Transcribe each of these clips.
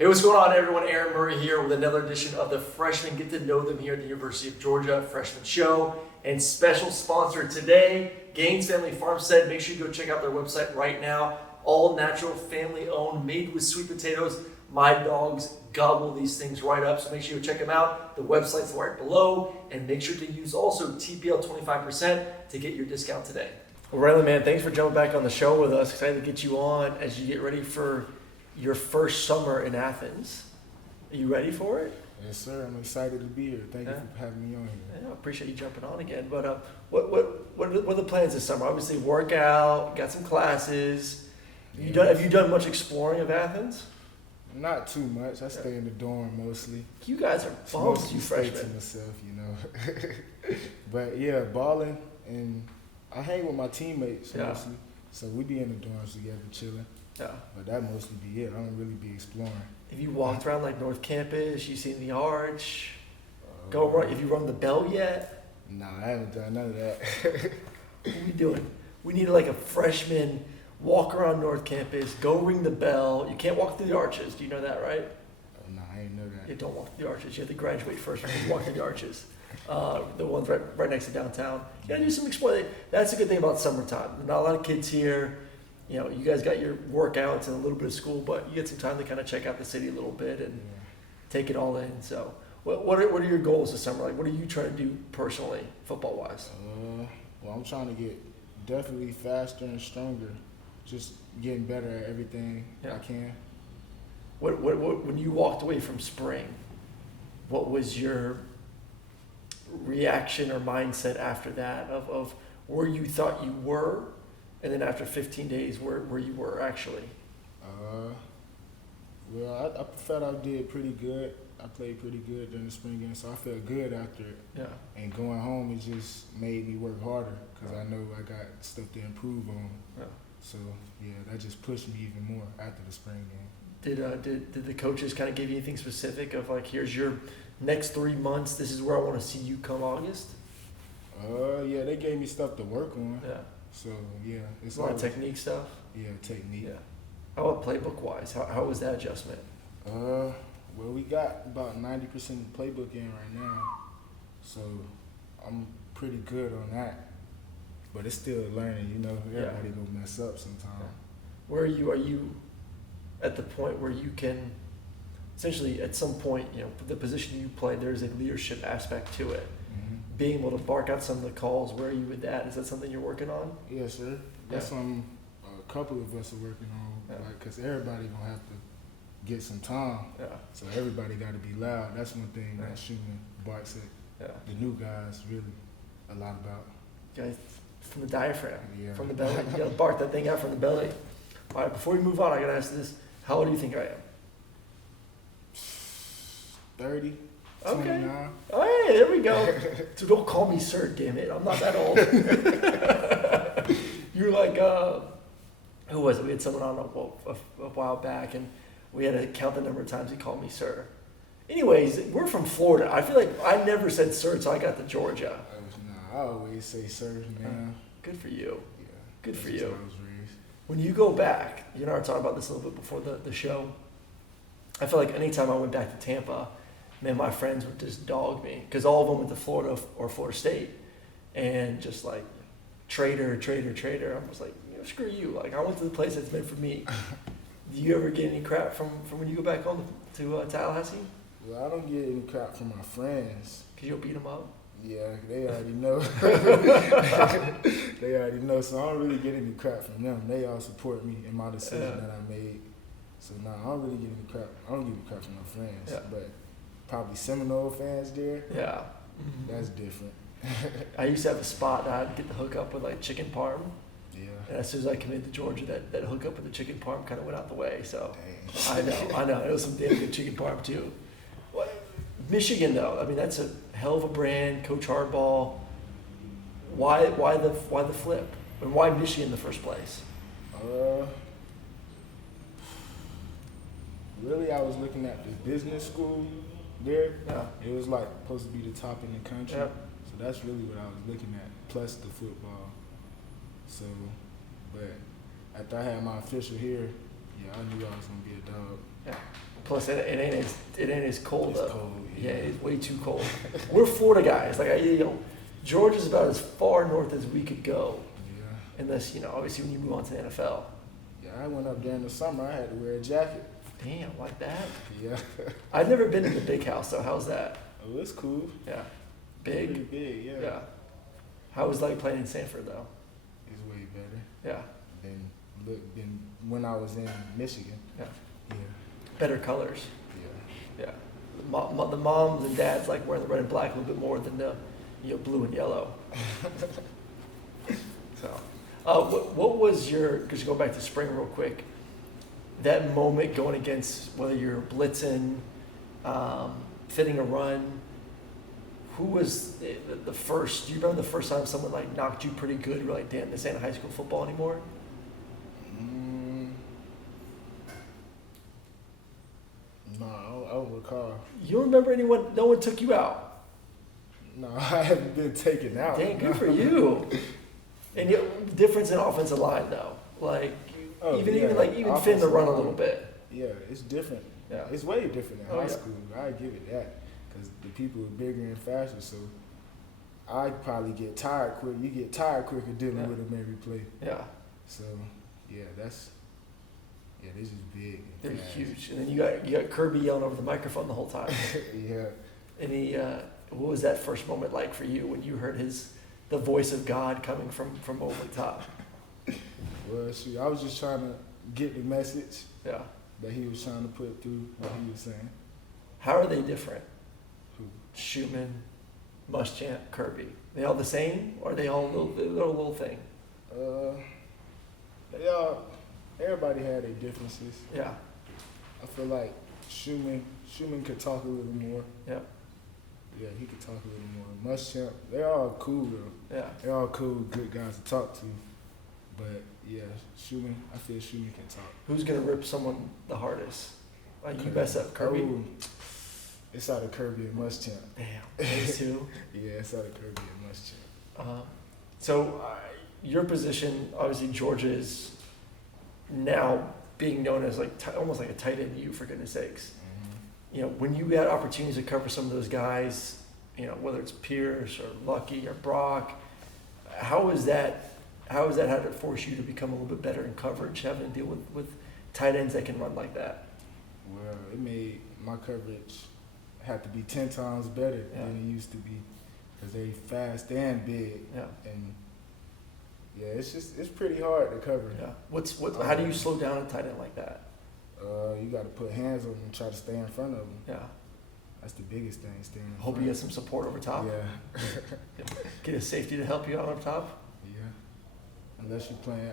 Hey, what's going on, everyone? Aaron Murray here with another edition of the Freshman Get to Know Them here at the University of Georgia Freshman Show. And special sponsor today, Gaines Family Farmstead. Make sure you go check out their website right now. All natural, family owned, made with sweet potatoes. My dogs gobble these things right up, so make sure you check them out. The website's right below, and make sure to use also TPL 25% to get your discount today. Well, Raylen, man, thanks for jumping back on the show with us. Excited to get you on as you get ready for your first summer in Athens. Are you ready for it? Yes, sir. I'm excited to be here. Thank you for having me on here. Yeah, I appreciate you jumping on again. But what are the plans this summer? Obviously, workout, got some classes. Have you done much exploring of Athens? Not too much. I stay in the dorm mostly. You guys are bums, you stay freshmen. to myself, you know. But yeah, balling, and I hang with my teammates mostly. So we be in the dorms together, chilling. Yeah. But that mostly be it. I don't really be exploring. Have you walked around like North Campus? You seen the Arch? Have you rung the bell yet? Nah, I haven't done none of that. What are we doing? We need like a freshman walk around North Campus, go ring the bell. You can't walk through the arches. Do you know that, right? Nah, I ain't know that. You don't walk through the arches. You have to graduate first before you walk through the arches. The ones right next to downtown. You gotta do some exploring. That's a good thing about summertime. Not a lot of kids here. You know, you guys got your workouts and a little bit of school, but you get some time to kind of check out the city a little bit and take it all in. So, what are your goals this summer? Like, what are you trying to do personally, football wise? Well, I'm trying to get definitely faster and stronger. Just getting better at everything I can. What when you walked away from spring, what was your reaction or mindset after that of where you thought you were, and then after 15 days where you were actually? Well, I felt I did pretty good. I played pretty good during the spring game, so I felt good after it. Yeah. And going home, it just made me work harder because I know I got stuff to improve on. Yeah. So yeah, that just pushed me even more after the spring game. Did the coaches kind of give you anything specific of like, here's your next 3 months, this is where I want to see you come August? Yeah, they gave me stuff to work on. Yeah. So yeah, it's a lot of technique stuff. Yeah, technique. Yeah. How about playbook wise? How was that adjustment? Well, we got about 90% of the playbook in right now, so I'm pretty good on that. But it's still learning, you know. Everybody gonna mess up sometime. Yeah. Where are you? Are you at the point where you can, essentially, at some point, you know, the position you play, there's a leadership aspect to it. Mm-hmm. Being able to bark out some of the calls. Where are you with that? Is that something you're working on? Yes, sir. That's something a couple of us are working on, like, cause everybody gonna have to get some time. Yeah. So everybody got to be loud. That's one thing that Schumann barks at the new guys really a lot about. Guys, from the diaphragm, Yeah. from the belly. You gotta bark that thing out from the belly. All right, before we move on, I gotta ask this. How old do you think I am? 30, Okay. 29. Oh, hey, there we go. So don't call me sir, damn it. I'm not that old. You're like, who was it? We had someone on a while back, and we had to count the number of times he called me sir. Anyways, we're from Florida. I feel like I never said sir until I got to Georgia. I always say sir, man. Good for you. Yeah. Good for That's you. just how I was raised. When you go back, you and I were talking about this a little bit before the show. I feel like anytime I went back to Tampa, man, my friends would just dog me because all of them went to Florida or Florida State, and just like traitor. I was like, you know, screw you. Like, I went to the place that's meant for me. Do you ever get any crap from when you go back home to Tallahassee? Well, I don't get any crap from my friends. Because you'll beat them up? Yeah, they already know. They already know, so I don't really get any crap from them. They all support me in my decision that I made. So, I don't really get any crap. I don't get any crap from my friends. Yeah. But probably Seminole fans there, Yeah. that's different. I used to have a spot that I'd get the hook up with like chicken parm. Yeah. And as soon as I committed to Georgia, that hook up with the chicken parm kind of went out the way. So Dang. I know. It was some damn good chicken parm too. Michigan though, I mean, that's a hell of a brand. Coach Hardball. Why the flip? And why Michigan in the first place? Really, I was looking at the business school there. Yeah. It was like supposed to be the top in the country. Yeah. So that's really what I was looking at, plus the football. So, but after I had my official here, yeah, I knew I was gonna be a dog. Yeah. Plus, it ain't as cold It's up. cold. Yeah, it's way too cold. We're Florida guys. Georgia's about as far north as we could go, Yeah. unless obviously when you move on to the NFL. Yeah, I went up there in the summer. I had to wear a jacket. Damn, like that. Yeah. I've never been in the big house though. How's that? Oh, it's cool. Yeah. Pretty Big. big, yeah. Yeah. How was it like playing in Sanford though? It's way better Yeah. than when I was in Michigan. Yeah. Yeah. Better colors. Yeah. Yeah. The moms and dads like wearing the red and black a little bit more than the blue and yellow. So, what was because you go back to spring real quick, that moment going against whether you're blitzing, fitting a run, who was the first? Do you remember the first time someone like knocked you pretty good? You're like, damn, this ain't high school football anymore. No, I don't recall. You don't remember anyone? No one took you out. No, I haven't been taken out. Dang, good for you. And yet, difference in offensive line though, like even fin the run a little bit. Yeah, it's different. Yeah. It's way different in high yeah. school. I give it that because the people are bigger and faster. So I probably get tired quick. You get tired quicker dealing with them every play. Yeah. So yeah, they're just big. They're fast. huge. And then you got Kirby yelling over the microphone the whole time. Yeah. And what was that first moment like for you when you heard the voice of God coming from over the top? Well, shoot, I was just trying to get the message Yeah. that he was trying to put through what he was saying. How are they different? Who? Schumann, Muschamp, Kirby. They all the same, or are they all a little thing? Everybody had their differences. Yeah. I feel like Schumann could talk a little more. Yeah. Yeah, he could talk a little more. Muschamp, they're all cool though. Yeah. They're all cool, good guys to talk to. But yeah, I feel Schumann can talk. Who's gonna rip someone the hardest? Like you mess up Kirby. Oh, it's out of Kirby and Muschamp. Damn, those two. Yeah, it's out of Kirby and Muschamp. So your position, obviously, Georgia is now being known as like almost like a tight end U, for goodness sakes. When you had opportunities to cover some of those guys, whether it's Pierce or Lucky or Brock, how has that had to force you to become a little bit better in coverage, having to deal with tight ends that can run like that? Well, it made my coverage have to be 10 times better than it used to be because they fast and big. Yeah. And yeah, it's pretty hard to cover. Yeah. How do you slow down a tight end like that? You got to put hands on them and try to stay in front of them. Yeah. That's the biggest thing, staying in Hope front. you get some support over top. Yeah. Get a safety to help you out on top. Yeah. Unless you're playing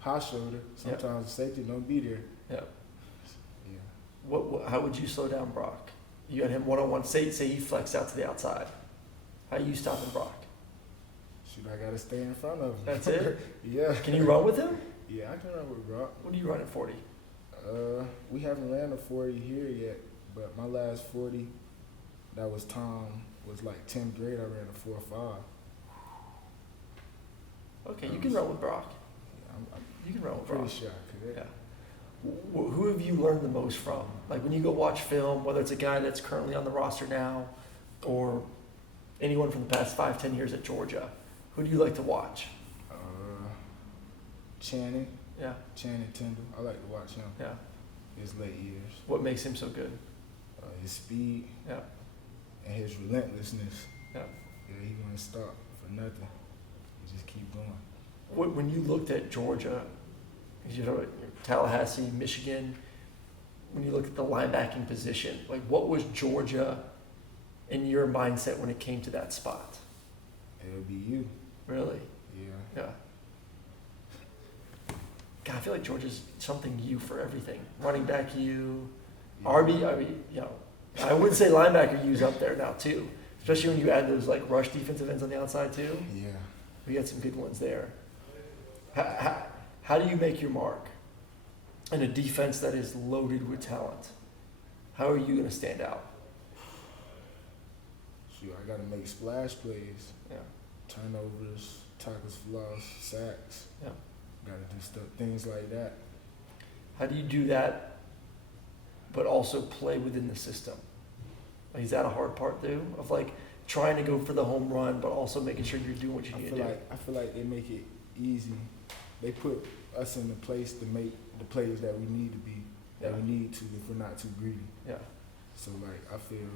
high shoulder, sometimes the safety don't be there. Yeah. Yeah. How would you slow down Brock? You got him one-on-one. Say he flexed out to the outside. How you stopping Brock? Shoot, I got to stay in front of him. That's it? Yeah. Can you run with him? Yeah, I can run with Brock. What do you run at 40? We haven't ran a 40 here yet, but my last 40, that was Tom, was like 10th grade. I ran a 4.5. Okay, you can run with Brock. Yeah, You can run with Brock. pretty sure I could. Yeah. Who have you learned the most from? Like when you go watch film, whether it's a guy that's currently on the roster now or anyone from the past 5-10 years at Georgia, who do you like to watch? Channing Tindall. I like to watch him. Yeah. His late years. What makes him so good? His speed. Yeah. And his relentlessness. Yeah. Yeah, he won't stop for nothing. He just keep going. When you looked at Georgia, Tallahassee, Michigan, when you looked at the linebacking position, like what was Georgia in your mindset when it came to that spot? It'll be you. Really? Yeah. Yeah. God, I feel like Georgia's something you for everything. Running back you, Yeah. RB, I wouldn't say linebacker U's up there now too. Especially when you add those like rush defensive ends on the outside too. Yeah. We got some good ones there. How do you make your mark in a defense that is loaded with talent? How are you going to stand out? Shoot, I got to make splash plays. Yeah. Turnovers, tackles for loss, sacks. Yeah. Got to do things like that. How do you do that but also play within the system. Like, is that a hard part too? Of like trying to go for the home run, but also making sure you're doing what you need to do. I feel like they make it easy. They put us in the place to make the plays that we need to be, that we need to if we're not too greedy. Yeah. So like I feel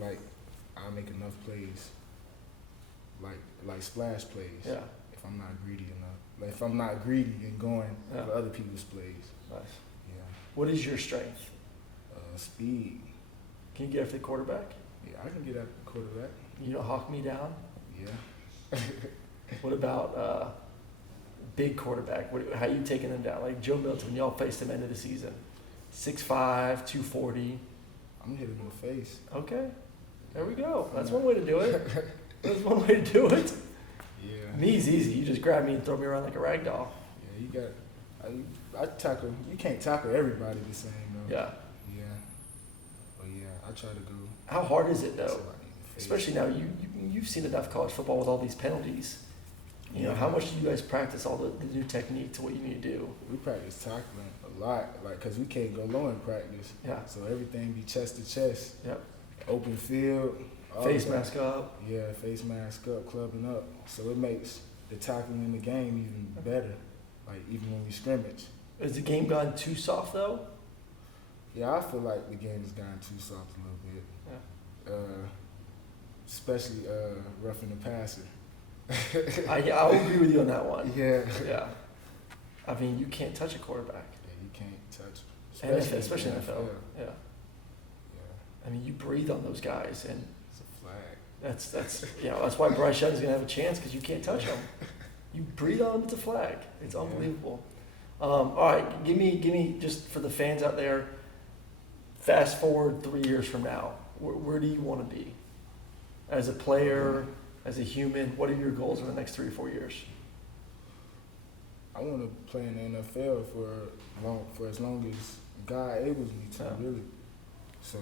like I make enough plays, like splash plays. Yeah. If I'm not greedy enough, like if I'm not greedy and going for other people's plays. Nice. Yeah. What is your strength? Speed. Can you get after the quarterback? Yeah, I can get at the quarterback. You don't hawk me down? Yeah. What about big quarterback? How you taking them down? Like Joe Milton, when y'all faced him end of the season. 6'5", 240. I'm gonna hit him in the face. Okay. There we go. That's one way to do it. That's one way to do it. Yeah. Me's easy. You just grab me and throw me around like a rag doll. Yeah, you got. I tackle. You can't tackle everybody the same though. Yeah. Yeah. But yeah, I try to go. How hard is it though? somebody in the face. Especially now, you've seen enough college football with all these penalties. You know, how much do you guys practice all the new technique to what you need to do? We practice tackling a lot, like, cause we can't go low in practice. Yeah. So everything be chest to chest. Yep. Open field. Face mask up. Yeah, face mask up, clubbing up. So it makes the tackling in the game even better. Like even when we scrimmage. Has the game gone too soft though? Yeah, I feel like the game has gotten too soft a little bit. Yeah. Especially roughing the passer. I'll agree with you on that one. Yeah. Yeah. I mean, you can't touch a quarterback. Yeah, you can't touch NFL, especially NFL. Yeah. Yeah. I mean, you breathe on those guys, and It's a flag. that's that's why Bryce Young's gonna have a chance because you can't touch him. You breathe on him, it's a flag. It's unbelievable. All right, give me just for the fans out there. Fast forward 3 years from now, where do you want to be? As a player, as a human, what are your goals in the next 3 or 4 years? I want to play in the NFL for as long as God enables me to, really. So,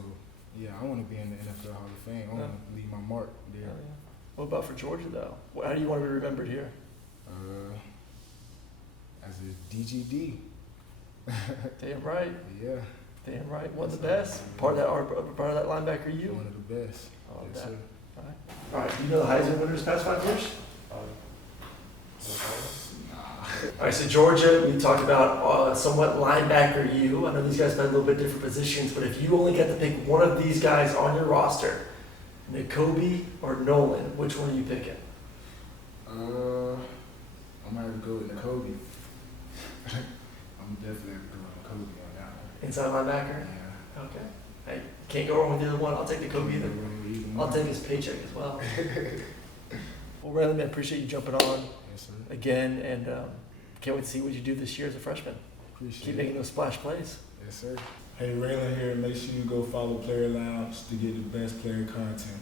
yeah, I want to be in the NFL Hall of Fame. I want to leave my mark there. What about for Georgia, though? How do you want to be remembered here? As a DGD. Damn right. Yeah. Damn right. One of the best. Part of that linebacker, you. One of the best. I love Yes, that. sir. All right. Do you know the Heisman winners past 5 years? All right, so Georgia, we talked about somewhat linebacker you. I know these guys play a little bit different positions, but if you only got to pick one of these guys on your roster, Nakobe or Nolan, which one are you picking? I'm going to go with Nakobe. I'm definitely going with Nakobe on that one. Inside linebacker? Yeah. Okay. Hey, can't go wrong with either one. I'll take Nakobe either. I'll take his paycheck as well. Well, Raylen, man, appreciate you jumping on Yes, sir. again, and can't wait to see what you do this year as a freshman. Appreciate Keep it. making those splash plays. Yes, sir. Hey, Raylen here. Make sure you go follow Player Lounge to get the best player content.